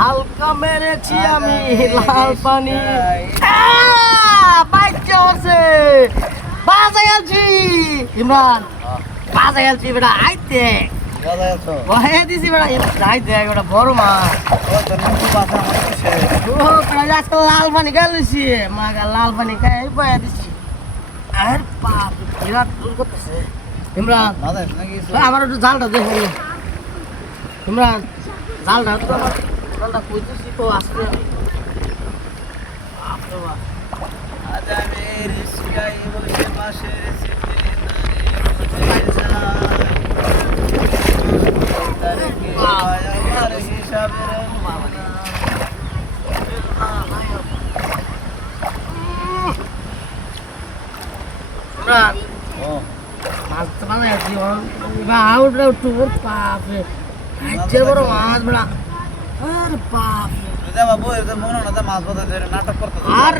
হালকা মেরেছি আমি লাল পানি বাইকে আছে বাজে গেছি ইমরান বাজে গেছি বেটা আইতে বহে দিছি বেটা আইতে বেটা বড় মাছ আজকে লাল পানি গেলছি মাগা লাল পানি খাই বহে দিছি আর বাপ বিরাট ভুল করতেছে ইমরান আমার একটু জালটা দেখো ইমরান জালটা তো আমার জালটা কইতেছি তো আসবে মাছ তো মানে জীবন আউট টুর বাপরে আজকে বড় মাছ বেড়া আর বাপ আর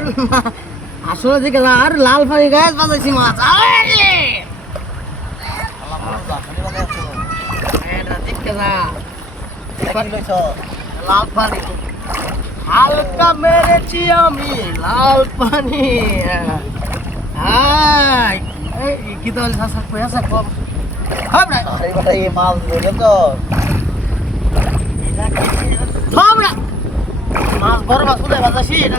আসলে দিকে আর লাল পানি গাছ বাজাইছি মাছ লাল পানি হালকা মেরেছি আমি লাল পানি কি তো মাছ ধরে তো মাছ বড় মাছ কোথায় বাজাসি এটা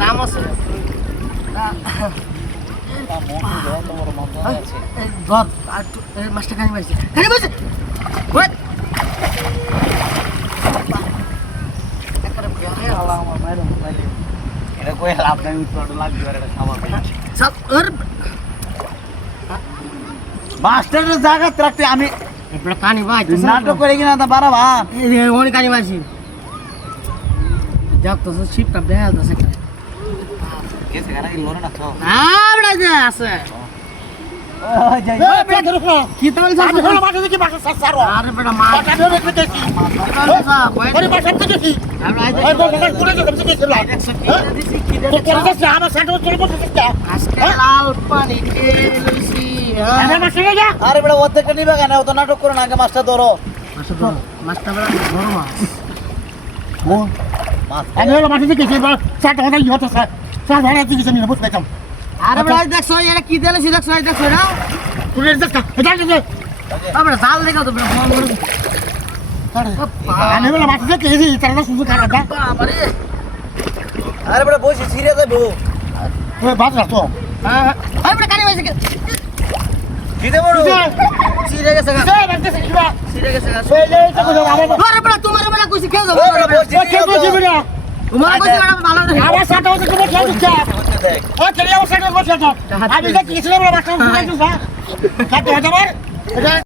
দাম আছে মাছটা খানি পাইছি এটা কই লাভ নাই উৎপাদন লাগবে আর এটা খাওয়াবে মাস্টারের জায়গা রাখতে আমি কানি ভাই নাটক করে কিনা তা বাড়াবা অনেক কানি মারছি যাক তো শিপটা বেহাল আছে কেসে গানা কি লরে না তো আছে কি তো বলছ আমি হলো মাঠে দেখি বাসা সারো আরে বেটা মাছ ধরে রেখেছি আরে বাসা থেকে কি আমরা এই বলটা কুড়ে যাবে কি ছিল দিছি কি তো করে যাচ্ছে আমার সাথে চলে বসে আজকে লাল পানি খেয়েছি আরে মাছ নিয়ে যা আরে বড় অর্ধেকটা নিবা কেন অত নাটক করো না আগে মাছটা ধরো মাছটা বড় বড় মাছ ও মাছ আমি হলো মাঠে দেখি চারটা কথা ইহতে স্যার ভাড়া দিছি আমি বুঝতে পারতাম আরে বড় দেখছো এটা কি দেলে দেখছো দেখছো না তুই দেখছ এটা দেখছ আমরা জাল দেখাও তো ফোন করো আমি হলো মাঠে দেখি চারটা সুযোগ খারাপ দা বাবারে আরে বড় বসে ছিড়ে যাবো ওই বাদ রাখো আরে বড় কানি মাইছে দিতে বড় ছিড়ে গেছে গা ছিড়ে গেছে গা আরে বড় তোমার বড় কইছি খেয়ে যাবো তোমার কইছি বড় ভালো না আমার সাথে হচ্ছে তুমি খেয়ে দিচ্ছ ও খেলে আমার সাথে বসে তো আমি দেখি কিছু না বড় বাচ্চা বুঝাইছো স্যার কাটতে হবে আমার